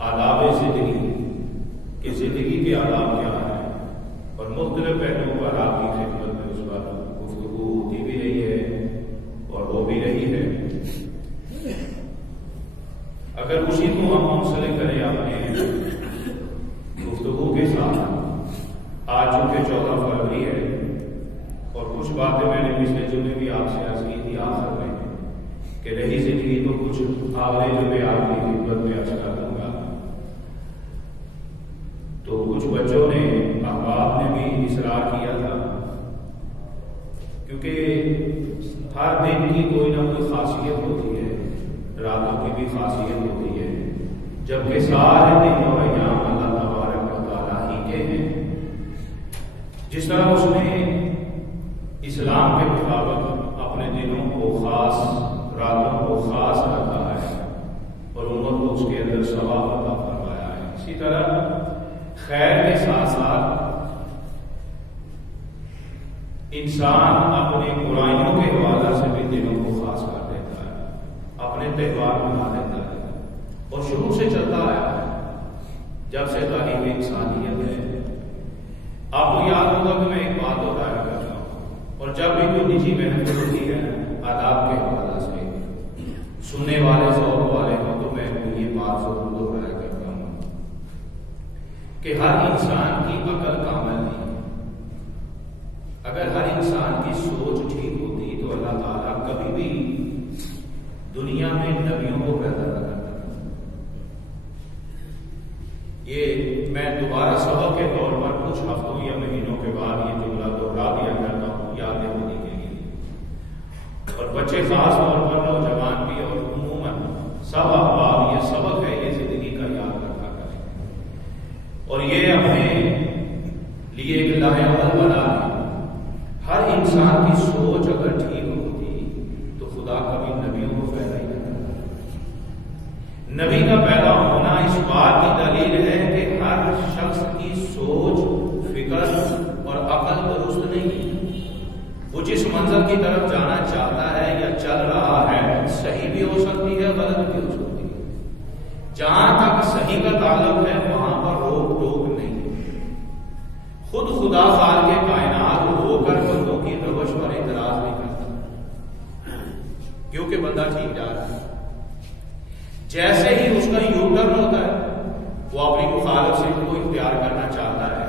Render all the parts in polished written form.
آداب زندگی کہ زندگی کے آداب کیا ہیں، اور مختلف پہلوؤں پر آپ کی خدمت میں اس پر گفتگو ہوتی بھی رہی ہے اور ہو بھی رہی ہے۔ اگر اسی کو ہم منسلک کریں اپنے گفتگو کے ساتھ، آج چونکہ 14 فروری ہے اور کچھ باتیں میں نے پچھلے جمعے بھی آپ سے عرض کی تھی آخر میں کہ رہی زندگی تو کچھ آگے جمعے آپ کی خدمت میں عرض کر دوں گا، تو کچھ بچوں نے احباب نے بھی اصرار کیا تھا، کیونکہ ہر دن کی کوئی نہ کوئی خاصیت ہوتی ہے، راتوں کی بھی خاصیت ہوتی ہے، جبکہ سارے دن اور ایام اللہ تبارک و تعالیٰ ہی کے ہیں۔ جس طرح اس نے اسلام کے مطابق اپنے دنوں کو خاص، راتوں کو خاص رکھا ہے اور امت کو اس کے اندر ثواب عطا فرمایا ہے، اسی طرح خیر کے ساتھ ساتھ انسان اپنی برائیوں کے حوالے سے بھی دنوں کو خاص کر دیتا ہے، اپنے تہوار بنا دیتا ہے، اور شروع سے چلتا آیا ہے جب سے تاریخ انسانیت ہے۔ آپ کو یاد ہوگا کہ میں ایک بات بتایا کرتا ہوں، اور جب بھی کوئی نجی محفل ہوتی ہے آداب کے حوالے سے سننے والے ذوق والے ہوں تو میں یہ بات ضرور دہرایا کرتا ہوں کہ ہر انسان کی عقل کامل نہیں ہے۔ اگر ہر انسان کی سوچ ٹھیک ہوتی تو اللہ تعالیٰ کبھی بھی دنیا میں نبیوں کو پیدا نہ کرتا۔ یہ میں دوبارہ سبق کے طور پر کچھ ہفتوں یا مہینوں کے بعد یہ جملہ دوہرا دیا کرتا ہوں یاد ہونے کے لیے، اور بچے خاص طور پر نوجوان بھی اور عموماً سب احباب یہ سبق ہے، یہ زندگی کا یاد رکھا کریں اور یہ اپنے لیے ایک لاہ عمل بنا لیں۔ ہر انسان کی سوچ اگر ٹھیک ہوتی تو خدا کبھی نبیوں کو پیدا ہی نہ کرتا۔ نبی کا پیدا ہونا اس بات کی دلیل ہے کہ ہر شخص کی سوچ، فکر اور عقل درست نہیں، وہ جس منظر کی طرف جانا چاہتا ہے یا چل رہا ہے صحیح بھی ہو سکتی ہے، غلط بھی ہو سکتی ہے۔ جہاں تک صحیح کا تعلق ہے وہاں پر روک ٹوک نہیں۔ خود خدا خالق کائنات ہو کر بندوں کی روش پر اعتراض نہیں کرتا، کیونکہ بندہ ٹھیک جا رہا ہے۔ جیسے ہی اس کا یو ٹرن ہوتا ہے وہ اپنی مخالفت کو اختیار کرنا چاہتا ہے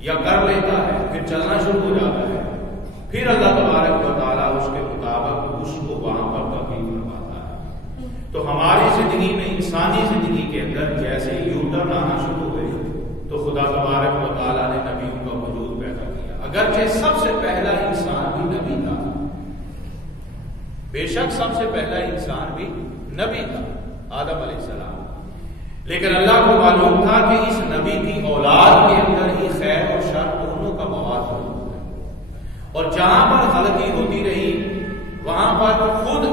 یا کر لیتا ہے، پھر چلنا شروع ہو جاتا ہے، پھر اللہ تبارک و تعالیٰ اس کے مطابق اس کو وہاں پر تبدیل فرماتا ہے۔ تو ہماری زندگی میں، انسانی زندگی کے اندر جیسے یو ٹرن آنا شروع ہوئے تو خدا تبارک و تعالیٰ نے نبیوں کا وجود پیدا کیا، اگرچہ سب سے پہلا انسان بھی نبی تھا، بے شک سب سے پہلا انسان بھی نبی تھا، آدم علیہ السلام، لیکن اللہ کو معلوم تھا کہ اس نبی کی اولاد کے اندر ہی خیر اور شر دونوں کا مواد موجود ہے، اور جہاں پر غلطی ہوتی رہی وہاں پر خود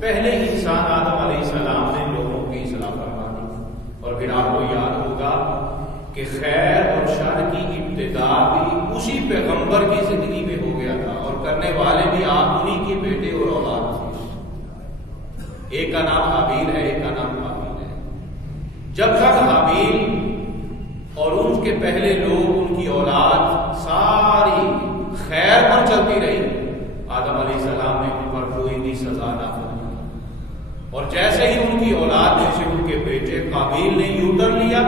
پہلے انسان آدم علیہ السلام نے لوگوں کی اصلاح فرما دی، اور پھر آپ کو یاد ہوگا کہ خیر اور شر کی ابتدا بھی اسی پیغمبر کی زندگی میں ہو گیا تھا، اور کرنے والے بھی آپ انہی کے بیٹے اور اولاد تھے۔ ایک کا نام حابیل ہے، ایک کا نام قابیل ہے۔ جب تک حابیل اور ان کے پہلے لوگ، ان کی اولاد ساری خیر پر چلتی رہی، آدم علیہ السلام نے ان پر کوئی بھی سزا نہ فرمائی، اور جیسے ہی ان کی اولاد میں سے ان کے بیٹے قابیل نے یو ٹرن لیا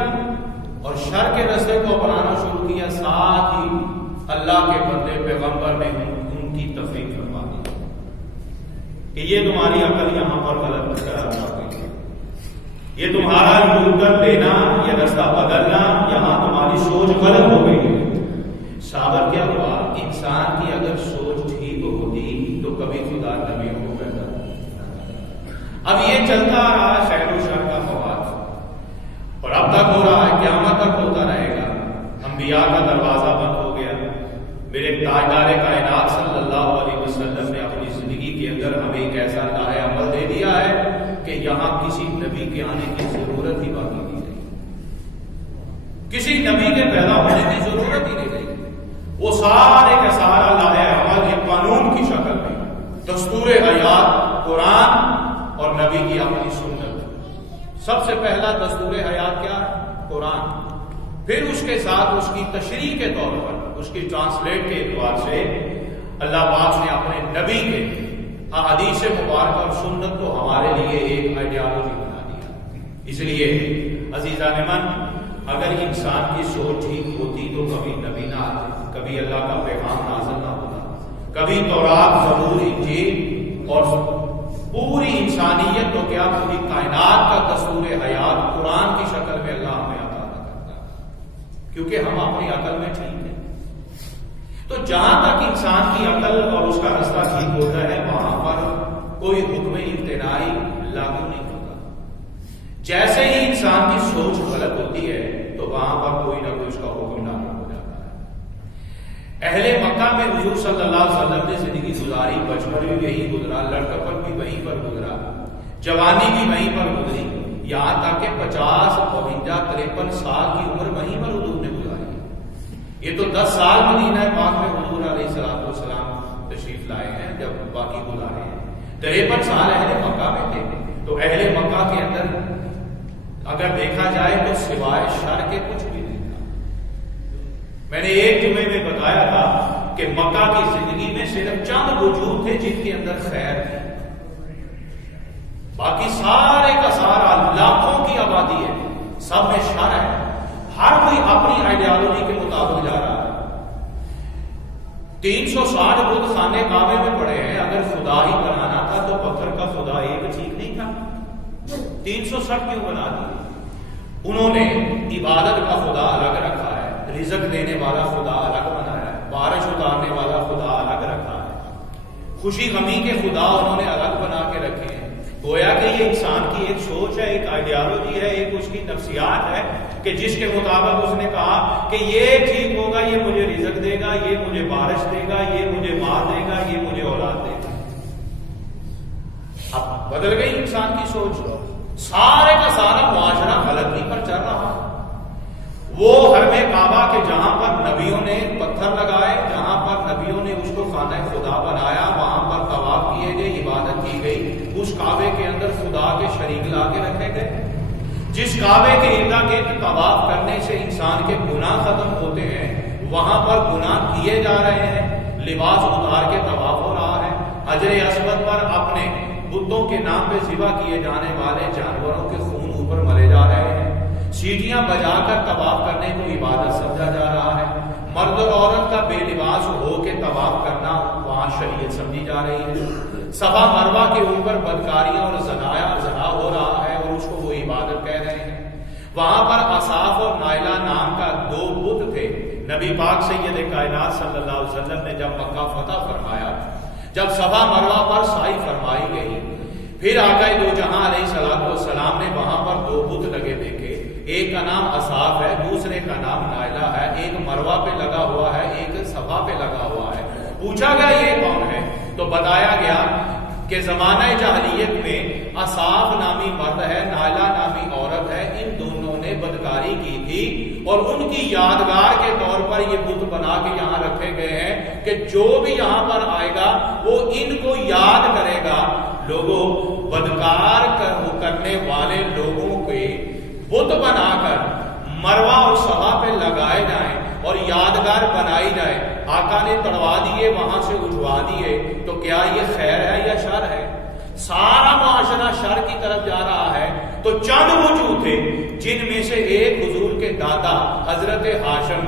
اور شر کے راستے کو اپنانا شروع کیا، ساتھ ہی اللہ کے بندے پیغمبر نے ان کی تفریق فرما دی کہ یہ تمہاری عقل یہاں پر غلط قرار پا گئی، یہ تمہارا یو ٹرن لینا، یہ راستہ بدلنا، یہاں تمہاری سوچ غلط ہو گئی ہے۔ صابر کیا ہوا؟ انسان کی اگر سوچ ٹھیک ہوتی تو کبھی خدا نبیوں کو پیدا نہیں۔ اب یہ چلتا آ رہا ہے خیر و شر کا مواد، اور اب تک ہو رہا ہے، قیامت تک ہوتا رہے گا۔ انبیاء کا دروازہ بند ہو گیا۔ میرے تاجدار کائنات صلی اللہ علیہ وسلم نے اپنی زندگی کے اندر ہمیں ایک ایسا لاہ عمل دے دیا ہے کہ یہاں کسی نبی کے آنے کی ضرورت ہی باقی نہیں رہی، کسی نبی کے پیدا ہونے کی ضرورت ہی نہیں رہی۔ وہ سارے کا سارا لاہ عمل ایک قانون کی شکل میں، دستور حیات، قرآن اور نبی کی اپنی سنت، سب سے پہلا دستور حیات کیا ہے؟ قرآن. پھر اس کے ساتھ اس کی تشریح کے طور پر، اس کی ٹرانسلیٹ کے اعتبار سے اللہ پاک نے اپنے نبی کے احادیث مبارکہ اور سنت کو ہمارے لیے ایک آئیڈیالوجی بنا دیا. اس لیے عزیزان من، اگر انسان کی سوچ ٹھیک ہوتی تو کبھی نبی نہ آتے، کبھی اللہ کا پیغام نازل نہ ہوتا، کبھی تورات، زبور، انجیل اور پوری انسانیت تو کیا پوری کائنات کا دستور حیات قرآن کی شکل میں اللہ ہمیں عطا نہ کرتا، کیونکہ ہم اپنی عقل میں ٹھیک ہیں. تو جہاں تک انسان کی عقل اور اس کا رستہ ٹھیک ہوتا ہے وہاں پر کوئی حکم امتناعی لاگو نہیں ہوتا. جیسے ہی انسان کی سوچ غلط ہوتی ہے تو وہاں پر کوئی نہ کوئی اس کا حکم لاگو ہو جاتا ہے. اہل مکہ میں حضور صلی اللہ علیہ وسلم نے زندگی گزاری، بچپن بھی وہیں گزرا، لڑکپن بھی وہیں پر گزرا، جوانی بھی وہیں پر گزری، یہاں تک کہ 50، 52، 53 سال کی عمر وہیں پر حضور نے گزاری. یہ تو 10 سال مدینہ پاک میں حضور علیہ الصلوۃ والسلام تشریف لائے ہیں، جب باقی گزارے ہیں 53 سال اہل مکہ میں تھے. تو اہل مکہ کے اندر اگر دیکھا جائے تو سوائے شر کے کچھ بھی نہیں تھا. میں نے ایک جمعے میں بتایا تھا کہ مکہ کی زندگی میں صرف چند وجود تھے جن کے اندر خیر تھی، باقی سارے کا سارا لاکھوں کی آبادی ہے، سب میں شر ہے. ہر کوئی اپنی آئیڈیالوجی کے مطابق جا رہا ہے. 360 بت خانے کعبے میں پڑے ہیں. اگر خدا ہی بنانا تھا تو پتھر کا خدا ایک ٹھیک نہیں تھا؟ 360 کیوں بنا دی؟ انہوں نے عبادت کا خدا الگ رکھا ہے، رزق دینے والا خدا الگ بنایا ہے، بارش اتارنے والا خدا الگ رکھا ہے، خوشی غمی کے خدا انہوں نے الگ بنا کے رکھے ہیں. گویا کہ یہ انسان کی ایک سوچ ہے، ایک آئیڈیالوجی ہے، ایک اس کی نفسیات ہے کہ جس کے مطابق اس نے کہا کہ یہ ٹھیک ہوگا، یہ مجھے رزق دے گا، یہ مجھے بارش دے گا، یہ مجھے مال دے گا، یہ مجھے اولاد دے گا. اب بدل گئی انسان کی سوچ، سارے کا سارا معاشرہ غلطی پر چل رہا. وہ حرم کعبہ کے جہاں پر نبیوں نے پتھر لگائے، جہاں پر نبیوں نے اس کو خانہ خدا بنایا، وہاں پر طواف کیے گئے، عبادت کی گئی، اس کعبے کے اندر خدا کے شریک لا کے رکھے گئے. جس کعبے کے ارد گرد طواف کرنے سے انسان کے گناہ ختم ہوتے ہیں، وہاں پر گناہ کیے جا رہے ہیں. لباس اتار کے طواف ہو رہا ہے. حجر اسود پر اپنے بتوں کے نام پہ ذبح کیے جانے والے جانوروں کے خون اوپر ملے جا رہے ہیں. سیٹیاں بجا کر طواف کرنے کو عبادت سمجھا جا رہا ہے. مرد اور عورت کا بے لباس ہو کے طواف کرنا وہاں شریعت سمجھی جا رہی ہے. صفا مروہ کے اوپر بدکاریاں اور زنا ہو رہا ہے اور اس کو وہ عبادت کہہ رہے ہیں. وہاں پر اصاف اور نائلہ نام کا 2 بت تھے. نبی پاک سید کائنات صلی اللہ علیہ وسلم نے جب مکہ فتح فرمایا، جب صفا مروہ پر سعی فرمائی گئی، پھر آقا دو جہاں علیہ الصلوۃ والسلام نے وہاں پر 2 بت لگے دیکھے. ایک کا نام اصاف ہے، دوسرے کا نام نائلہ ہے. ایک مروہ پہ لگا ہوا ہے، ایک صفا پہ لگا ہوا ہے. پوچھا گیا یہ کون ہے تو بتایا گیا کہ زمانہ جاہلیت میں اصاف نامی مرد ہے، نائلہ نامی عورت ہے. ان دونوں نے بدکاری کی تھی اور ان کی یادگار کے طور پر یہ بت بنا کے یہاں رکھے گئے ہیں کہ جو بھی یہاں پر آئے گا وہ ان کو یاد کرے گا. لوگوں، بدکار کرنے والے لوگوں کے بت بنا کر مروہ اور صفا پہ لگائے جائیں اور یادگار بنائی جائے. آقا نے تڑوا دیے، وہاں سے اٹھوا دیے، تو کیا یہ خیر ہے یا شر ہے؟ سارا معاشرہ شر کی طرف جا رہا ہے. تو چند وجود تھے جن میں سے ایک حضور کے دادا حضرت ہاشم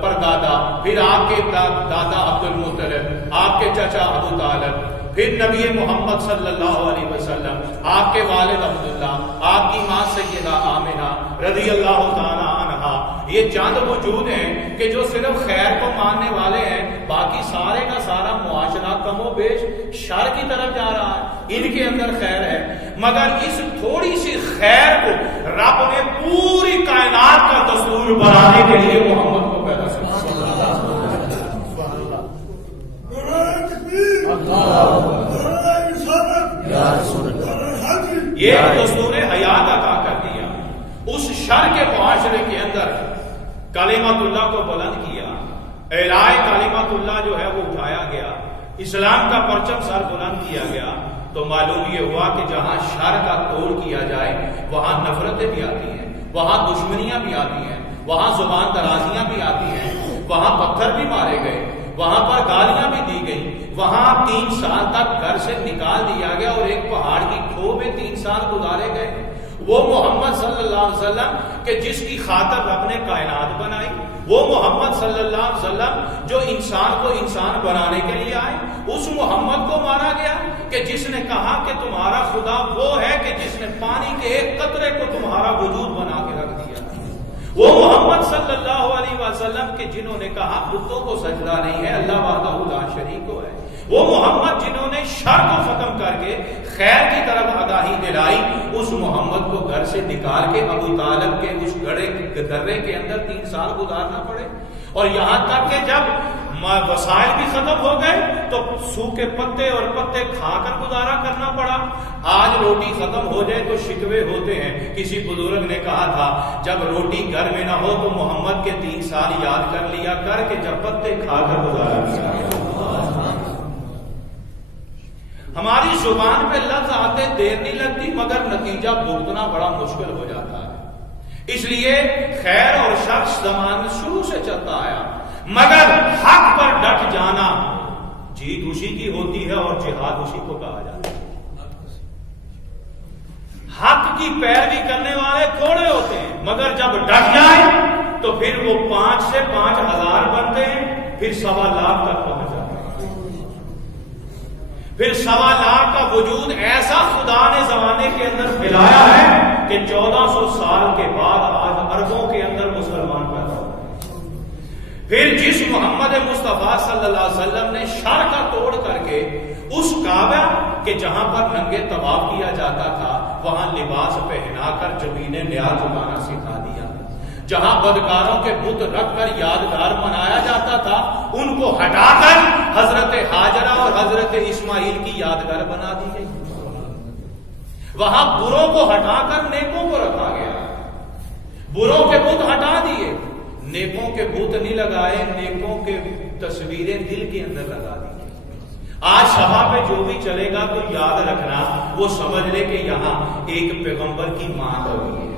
پردادا، پھر آپ کے دادا عبد المطلب، آپ کے چچا ابو طالب، پھر نبی محمد صلی اللہ علیہ وسلم، آپ کے والد عبداللہ، آپ کی ماں سیدہ آمنہ رضی اللہ تعالی عنہا. یہ چند وجود ہیں کہ جو صرف خیر کو ماننے والے ہیں، باقی سارے کا سارا معاشرہ کم و بیش شر کی طرف جا رہا ہے. ان کے اندر خیر ہے، مگر اس تھوڑی سی خیر کو رب نے پوری کائنات کا دستور بنانے کے لیے محمد کو پیدا کیا. یہ دستور حیات عطا کر دیا. اس شر کے معاشرے کے اندر کلمت اللہ کو بلند کیا. اعلاء کلمت اللہ جو ہے وہ اٹھایا گیا. اسلام کا پرچم سر بلند کیا گیا. تو معلوم یہ ہوا کہ جہاں شر کا توڑ کیا جائے وہاں نفرتیں بھی آتی ہیں، وہاں دشمنیاں بھی آتی ہیں، وہاں زبان درازیاں بھی آتی ہیں، وہاں پتھر بھی مارے گئے، وہاں پر گالیاں بھی دی گئی، وہاں 3 سال تک گھر سے نکال دیا گیا اور ایک پہاڑ کی کھو میں 3 سال گزارے گئے۔ وہ محمد صلی اللہ علیہ وسلم کہ جس کی خاطر رب نے کائنات بنائی، وہ محمد صلی اللہ علیہ وسلم جو انسان کو انسان بنانے کے لیے آئے، اس محمد کو مارا گیا کہ جس نے کہا کہ تمہارا خدا وہ ہے کہ جس نے پانی کے ایک قطرے کو تمہارا وجود بنا کے رکھ دیا۔ وہ محمد صلی اللہ علیہ وسلم کہ جنہوں نے کہا بتوں کو سجدہ نہیں ہے، اللہ وحدہ لا شریک کو ہے۔ وہ محمد جنہوں نے شر کو ختم کر کے خیر کی طرف آگاہی دلائی، اس محمد کو گھر سے نکال کے ابو طالب کے اس درے کے اندر 3 سال گزارنا پڑے، اور یہاں تک کہ جب وسائل بھی ختم ہو گئے تو سوکھے پتے اور پتے کھا کر گزارا کرنا پڑا۔ آج روٹی ختم ہو جائے تو شکوے ہوتے ہیں۔ کسی بزرگ نے کہا تھا جب روٹی گھر میں نہ ہو تو محمد کے 3 سال یاد کر لیا کر کہ جب پتے کھا کر گزارا کیا۔ ہماری زبان پہ لفظ آتے دیر نہیں لگتی، مگر نتیجہ بھگتنا بڑا مشکل ہو جاتا ہے۔ اس لیے خیر اور شر زمان شروع سے چلتا آیا، مگر حق پر ڈٹ جانا جیت اسی کی ہوتی ہے اور جہاد اسی کو کہا جاتا ہے۔ حق کی پیروی کرنے والے تھوڑے ہوتے ہیں، مگر جب ڈٹ جائے تو پھر وہ 5 سے 5,000 بنتے ہیں، پھر 1.25 لاکھ تک پہنچ جاتے ہیں۔ پھر 1.25 لاکھ کا وجود ایسا خدا نے زمانے کے اندر پھیلایا ہے کہ 1400 سال کے بعد آج اربوں کے اندر مسلمان پیدا ہو۔ پھر جس محمد مصطفیٰ صلی اللہ علیہ وسلم نے شر کا توڑ کر کے اس کعبہ کہ جہاں پر ننگے طواف کیا جاتا تھا وہاں لباس پہنا کر جبین نیاز اٹھانا سکھا دیا، جہاں بدکاروں کے بت رکھ کر یادگار منایا جاتا تھا ان کو ہٹا کر حضرت ہاجرہ اور حضرت اسماعیل کی یادگار بنا دی گئی، وہاں بروں کو ہٹا کر نیکوں کو رکھا گیا، بروں کے بت ہٹا دیے، نیکوں کے بت نہیں لگائے، نیکوں کے تصویریں دل کے اندر لگا دی۔ آج سبھا پہ جو بھی چلے گا تو یاد رکھنا وہ سمجھ لے کہ یہاں ایک پیغمبر کی ماں ہوئی ہے،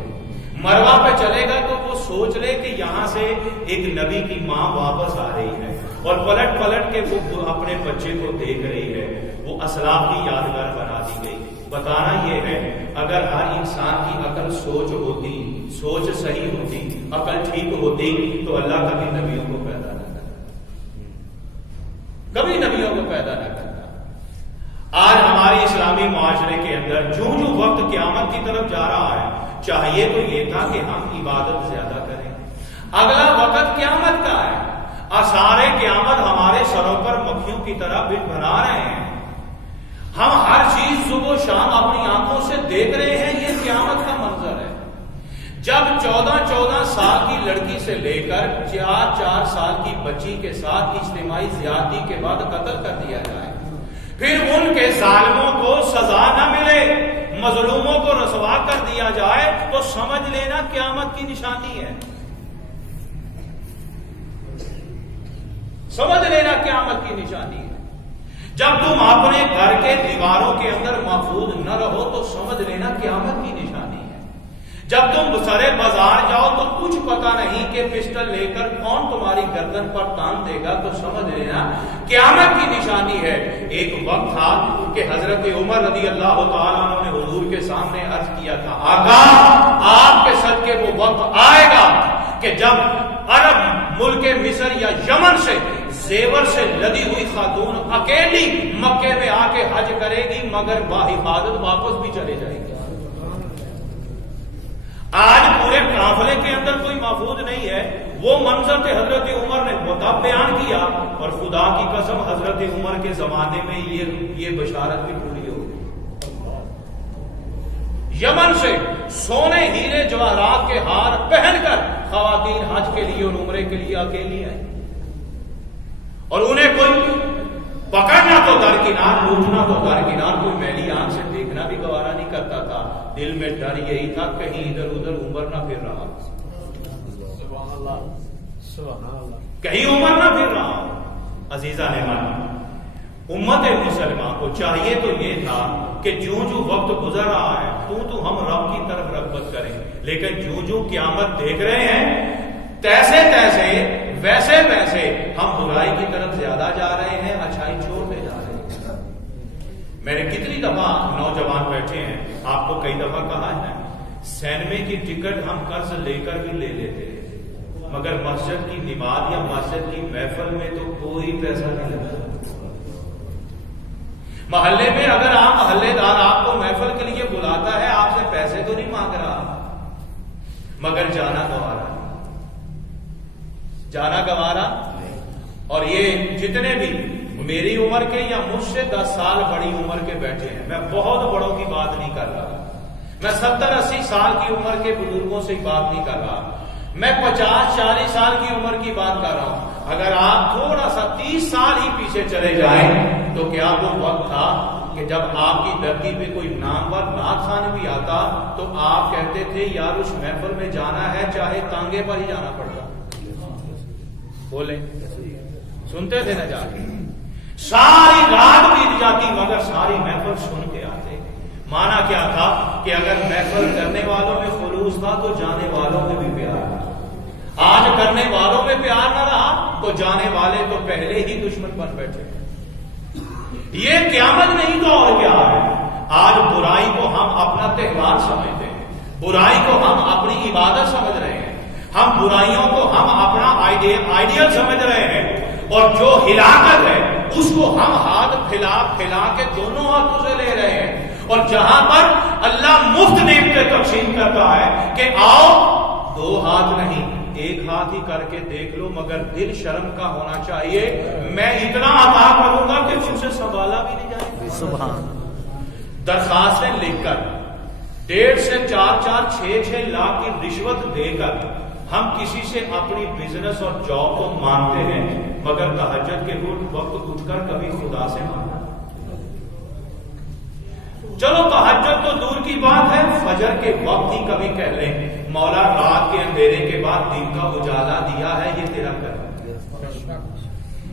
مروا پہ چلے گا تو وہ سوچ لے کہ یہاں سے ایک نبی کی ماں واپس آ رہی ہے، اور پلٹ پلٹ کے وہ اپنے بچے کو دیکھ رہی ہے، وہ اسلاف کی یادگار بنا دی گئی۔ بتانا یہ ہے اگر ہر انسان کی عقل سوچ ہوتی، سوچ صحیح ہوتی، عقل ٹھیک ہوتی تو اللہ کبھی نبیوں کو پیدا نہ کرتا، کبھی نبیوں کو پیدا نہ کرتا۔ آج ہمارے اسلامی معاشرے کے اندر جو وقت قیامت کی طرف جا رہا ہے، چاہیے تو یہ تھا کہ ہم عبادت زیادہ کریں۔ اگلا وقت قیامت کا ہے، آثار قیامت ہمارے سروں پر مکھیوں کی طرح بنا رہے ہیں، ہم ہر چیز صبح و شام اپنی آنکھوں سے دیکھ رہے ہیں، یہ قیامت کا منظر ہے۔ جب 14 سال کی لڑکی سے لے کر 4 سال کی بچی کے ساتھ اجتماعی زیادتی کے بعد قتل کر دیا جائے، پھر ان کے ظالموں کو سزا نہ ملے، مظلوموں کو رسوا کر دیا جائے، تو سمجھ لینا قیامت کی نشانی ہے، سمجھ لینا قیامت کی نشانی ہے۔ جب تم اپنے گھر کے دیواروں کے اندر محفوظ نہ رہو تو سمجھ لینا قیامت کی نشانی ہے۔ جب تم سرے بازار جاؤ تو کچھ پتا نہیں کہ پسٹل لے کر کون تمہاری گردن پر تان دے گا، تو سمجھ لینا قیامت کی نشانی ہے۔ ایک وقت تھا کہ حضرت عمر رضی اللہ تعالیٰ عنہ نے حضور کے سامنے عرض کیا تھا، آقا آپ کے صدقے وہ وقت آئے گا کہ جب عرب ملک مصر یا یمن سے زیور سے لدی ہوئی خاتون اکیلی مکے میں آ کے حج کرے گی، مگر باحفاظت واپس بھی چلے جائے گی۔ آج پورے قافلے کے اندر کوئی محفوظ نہیں ہے، وہ منظر سے حضرت عمر نے تب بیان کیا، اور خدا کی قسم حضرت عمر کے زمانے میں یہ بشارت بھی پوری ہو گئی۔ یمن سے سونے ہیرے جواہرات کے ہار پہن کر خواتین حج کے لیے اور عمرے کے لیے اکیلی آئی، اور انہیں کوئی پکڑنا تو درکنار، لوٹنا تو درکنار، کوئی میلی آنکھ سے دیکھنا بھی گوارا نہیں کرتا تھا۔ دل میں ڈر یہی تھا کہیں ادھر ادھر عمر نہ پھر رہا، کہیں عمر نہ پھر رہا۔ عزیزہ نے مانا امت مسلمہ کو چاہیے تو یہ تھا کہ جو وقت گزر رہا ہے تو ہم رب کی طرف رغبت کریں، لیکن جو قیامت دیکھ رہے ہیں تیسے ویسے ہم برائی کی طرف زیادہ جا رہے ہیں، اچھائی چھوڑتے جا رہے ہیں۔ میں نے کتنی دفعہ نوجوان بیٹھے ہیں، آپ کو کئی دفعہ کہا ہے سینمے کی ٹکٹ ہم قرض لے کر بھی لے لیتے ہیں، مگر مسجد کی نماز یا مسجد کی محفل میں تو کوئی پیسہ نہیں لگتا۔ محلے میں اگر آپ محلے دار آپ کو محفل کے لیے بلاتا ہے، آپ سے پیسے تو نہیں مانگ رہا، مگر جانا گوارا۔ اور یہ جتنے بھی میری عمر کے یا مجھ سے 10 سال بڑی عمر کے بیٹھے ہیں، میں بہت بڑوں کی بات نہیں کر رہا، میں 70-80 سال کی عمر کے بزرگوں سے بات نہیں کر رہا، میں 50-40 سال کی عمر کی بات کر رہا ہوں۔ اگر آپ تھوڑا سا 30 سال ہی پیچھے چلے جائیں تو کیا وہ وقت تھا کہ جب آپ کی دھرتی پہ کوئی نامور نعت خوان بھی آتا تو آپ کہتے تھے یار اس محفل میں جانا ہے چاہے تانگے پر ہی جانا پڑتا؟ بولے سنتے تھے نہ جا کے، ساری رات بیت جاتی مگر ساری محفل سن کے آتے۔ مانا کیا تھا کہ اگر محفل کرنے والوں میں خلوص تھا تو جانے والوں میں بھی پیار تھا۔ آج کرنے والوں میں پیار نہ رہا تو جانے والے تو پہلے ہی دشمن بن بیٹھے۔ یہ قیامت نہیں تو اور کیا ہے؟ آج برائی کو ہم اپنا تہوار سمجھتے ہیں، برائی کو ہم اپنی عبادت سمجھ رہے ہیں، ہم برائیوں کو ہم اپنا آئیڈیل سمجھ رہے ہیں، اور جو ہلاکت ہے اس کو ہم ہاتھ پھیلا کے دونوں ہاتھوں سے لے رہے ہیں۔ اور جہاں پر اللہ مفت نعمتیں تقسیم کرتا ہے کہ آؤ 2 ہاتھ نہیں 1 ہاتھ ہی کر کے دیکھ لو، مگر دل شرم کا ہونا چاہیے، میں اتنا عطا کروں گا کہ تم سے سنبھالا بھی نہیں جائے گا۔ سبحان۔ درخواستیں لکھ کر 1.5 سے 4 6 لاکھ کی رشوت دے کر ہم کسی سے اپنی بزنس اور جاب کو مانگتے ہیں، مگر تہجد کے وقت اٹھ کر کبھی خدا سے مانگا؟ چلو تہجد تو دور کی بات ہے، فجر کے وقت ہی کبھی کہہ لیں مولا رات کے اندھیرے کے بعد دن کا اجالا دیا ہے، یہ تیرا کرم،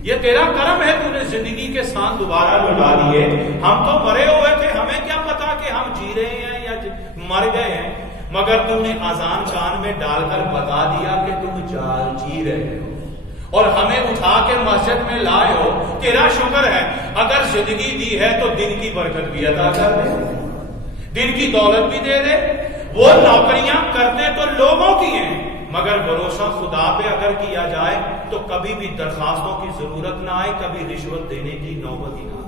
یہ تیرا کرم ہے، تو نے زندگی کے ساتھ دوبارہ لوٹا دیے۔ ہم تو مرے ہوئے تھے، ہمیں کیا پتا کہ ہم جی رہے ہیں یا مر گئے ہیں، مگر تم نے اذان کان میں ڈال کر بتا دیا کہ تم جی رہے ہو اور ہمیں اٹھا کے مسجد میں لائے ہو، تیرا شکر ہے۔ اگر زندگی دی ہے تو دن کی برکت بھی عطا کر دے، دن کی دولت بھی دے دے۔ وہ نوکریاں کرتے تو لوگوں کی ہیں، مگر بھروسہ خدا پہ اگر کیا جائے تو کبھی بھی درخواستوں کی ضرورت نہ آئے، کبھی رشوت دینے کی نوبت ہی نہ آئے۔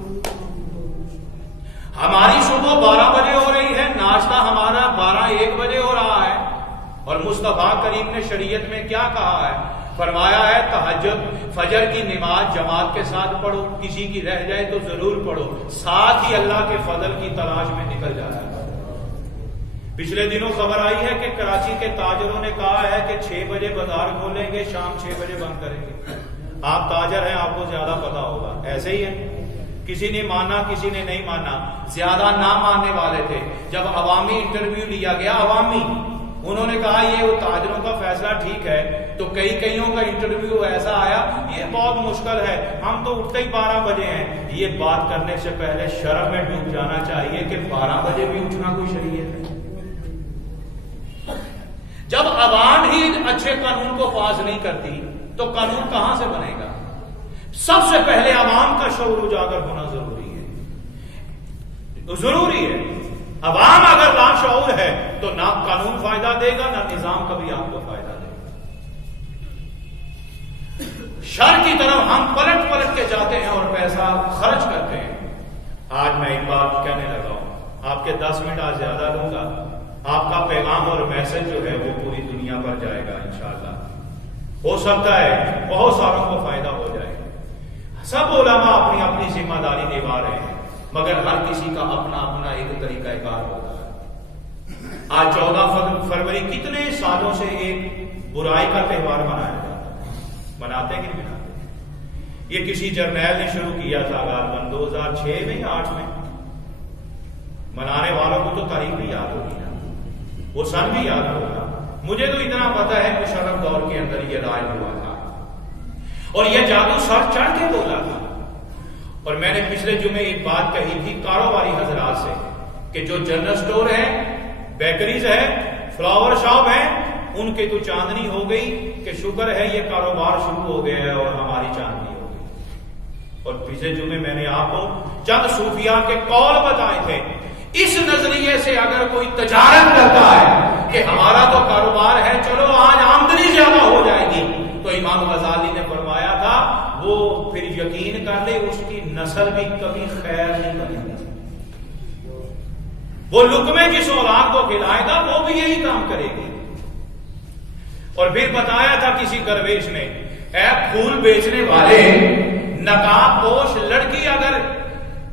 ہماری صبح 12 بجے ہو رہی ہے، ناشتہ ہمارا 12-1 بجے ہو رہا ہے، اور مصطفیٰ کریم نے شریعت میں کیا کہا ہے؟ فرمایا ہے تہجد فجر کی نماز جماعت کے ساتھ پڑھو، کسی کی رہ جائے تو ضرور پڑھو، ساتھ ہی اللہ کے فضل کی تلاش میں نکل جانا ہے۔ پچھلے دنوں خبر آئی ہے کہ کراچی کے تاجروں نے کہا ہے کہ 6 بجے بازار کھولیں گے، شام 6 بجے بند کریں گے۔ آپ تاجر ہیں، آپ کو زیادہ پتا ہوگا، ایسے ہی ہے، کسی نے مانا کسی نے نہیں مانا، زیادہ نہ ماننے والے تھے۔ جب عوامی انٹرویو لیا گیا، عوامی، انہوں نے کہا یہ وہ تاجروں کا فیصلہ ٹھیک ہے، تو کئیوں کا انٹرویو ایسا آیا یہ بہت مشکل ہے، ہم تو اٹھتے ہی 12 بجے ہیں۔ یہ بات کرنے سے پہلے شرم میں ڈوب جانا چاہیے کہ 12 بجے بھی اٹھنا کوئی شریعت ہے؟ جب عوام ہی اچھے قانون کو پاس نہیں کرتی تو قانون کہاں سے بنے گا؟ سب سے پہلے عوام کا شعور اجاگر ہونا ضروری ہے۔ عوام اگر لاشعور ہے تو نہ قانون فائدہ دے گا، نہ نظام کبھی آپ کو فائدہ دے گا۔ شر کی طرف ہم پلٹ کے جاتے ہیں اور پیسہ خرچ کرتے ہیں۔ آج میں ایک بات کہنے لگا ہوں، آپ کے 10 منٹ آج زیادہ لوں گا، آپ کا پیغام اور میسج جو ہے وہ پوری دنیا پر جائے گا انشاءاللہ۔ ہو سکتا ہے بہت ساروں کو فائدہ ہو جائے۔ سب علماء اپنی اپنی ذمہ داری نبھا رہے ہیں، مگر ہر کسی کا اپنا اپنا ایک طریقہ کار ہوتا ہے۔ آج 14 فروری کتنے سالوں سے ایک برائی کا تہوار منایا جاتا ہے، مناتے کہ نہیں مناتے؟ یہ کسی جرنیل نے شروع کیا تھا غالباً 2006 میں یا 2008 میں۔ منانے والوں کو تو تاریخ بھی یاد ہوگی نا، وہ سن بھی یاد ہوگا۔ مجھے تو اتنا پتا ہے مشرف دور کے اندر یہ رائج ہوا تھا، اور یہ جادو سر چڑھ کے بولا تھا، اور میں نے پچھلے جمعے ایک بات کہی تھی کاروباری حضرات سے کہ جو جنرل سٹور ہے، بیکریز ہے، فلاور شاپ ہے، ان کے تو چاندنی ہو گئی کہ شکر ہے یہ کاروبار شروع ہو گیا ہے اور ہماری چاندنی ہو گئی۔ اور پچھلے جمعے میں نے آپ کو چند صوفیاء کے قول بتائے تھے، اس نظریے سے اگر کوئی تجارت کرتا ہے کہ ہمارا تو کاروبار ہے، چلو آج آمدنی زیادہ ہو جائے گی، تو امام غزالی نے فرمایا تھا وہ پھر یقین کر لے اس کی نسل بھی کبھی خیر نہیں کرے گی۔ وہ لقمے جس اولاد کو کھلائے گا وہ بھی یہی کام کرے گی۔ اور پھر بتایا تھا کسی درویش نے، اے پھول بیچنے والے، نقاب پوش لڑکی اگر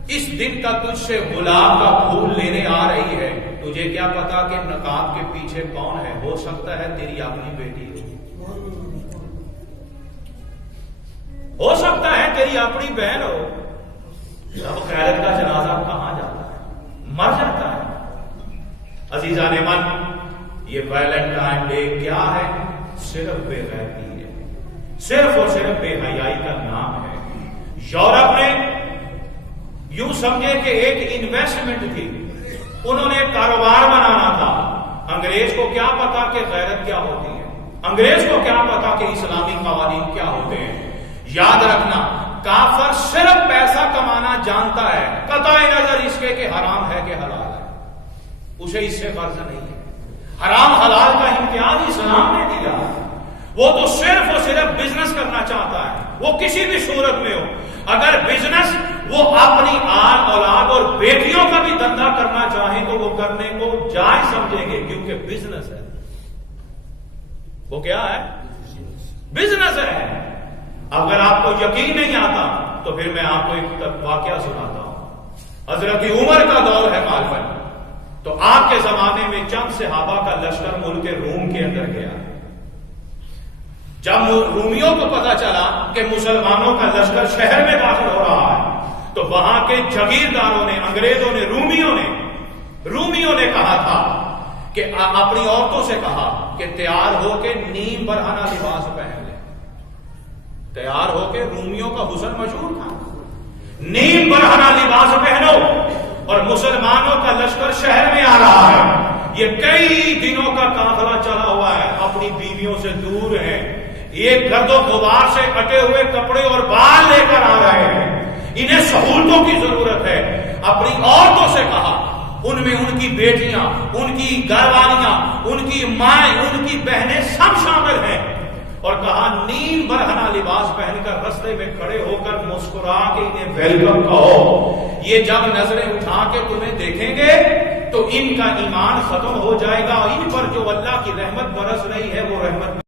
اس دن کا تجھ سے گلاب کا پھول لینے آ رہی ہے، تجھے کیا پتا کہ نقاب کے پیچھے کون ہے؟ ہو سکتا ہے تیری اپنی بیٹی ہو سکتا ہے تیری اپنی بہن ہو۔ اب خیرت کا جنازہ کہاں جاتا ہے؟ مر جاتا ہے۔ عزیزان من، یہ ویلنٹائن ڈے کیا ہے؟ صرف بے غیرتی ہے، صرف اور صرف بے حیائی کا نام ہے۔ یورپ نے یوں سمجھے کہ ایک انویسٹمنٹ تھی، انہوں نے کاروبار بنانا تھا۔ انگریز کو کیا پتا کہ غیرت کیا ہوتی ہے، انگریز کو کیا پتا کہ اسلامی قوانین کیا ہوتے ہیں۔ یاد رکھنا، کافر صرف پیسہ کمانا جانتا ہے، قطع نظر اس کے کہ حرام ہے کہ حلال ہے، اسے اس سے غرض نہیں ہے۔ حرام حلال کا امتیاز اسلام نے دیا، وہ تو صرف اور صرف بزنس کرنا چاہتا ہے، وہ کسی بھی صورت میں ہو۔ اگر بزنس وہ اپنی آل اولاد اور بیٹیوں کا بھی دھندا کرنا چاہیں تو وہ کرنے کو جائز سمجھیں گے، کیونکہ بزنس ہے۔ وہ کیا ہے؟ بزنس ہے۔ اگر آپ کو یقین نہیں آتا تو پھر میں آپ کو ایک واقعہ سناتا ہوں۔ حضرت عمر کا دور ہے غالباً، تو آپ کے زمانے میں چند صحابہ کا لشکر ملک روم کے اندر گیا۔ جب رومیوں کو پتا چلا کہ مسلمانوں کا لشکر شہر میں داخل ہو رہا ہے تو وہاں کے جگیرداروں نے، انگریزوں نے، رومیوں نے کہا تھا کہ اپنی عورتوں سے کہا کہ تیار ہو کے نیم برہنہ لباس پہن لیں۔ تیار ہو کے، رومیوں کا حسن مشہور تھا، نیم برہنہ لباس پہنو، اور مسلمانوں کا لشکر شہر میں آ رہا ہے۔ یہ کئی دنوں کا قافلہ چلا ہوا ہے، اپنی بیویوں سے دور ہے، یہ گرد و غبار سے کٹے ہوئے کپڑے اور بال لے کر آ رہے ہیں، انہیں سہولتوں کی ضرورت ہے۔ اپنی عورتوں سے کہا، ان میں ان کی بیٹیاں، ان کی گھر والیاں، ان کی مائیں، ان کی بہنیں سب شامل ہیں، اور کہا نیم برہنہ لباس پہن کر رستے میں کھڑے ہو کر مسکرا کے انہیں ویلکم کہو۔ یہ جب نظریں اٹھا کے تمہیں دیکھیں گے تو ان کا ایمان ختم ہو جائے گا، اور ان پر جو اللہ کی رحمت برس رہی ہے وہ رحمت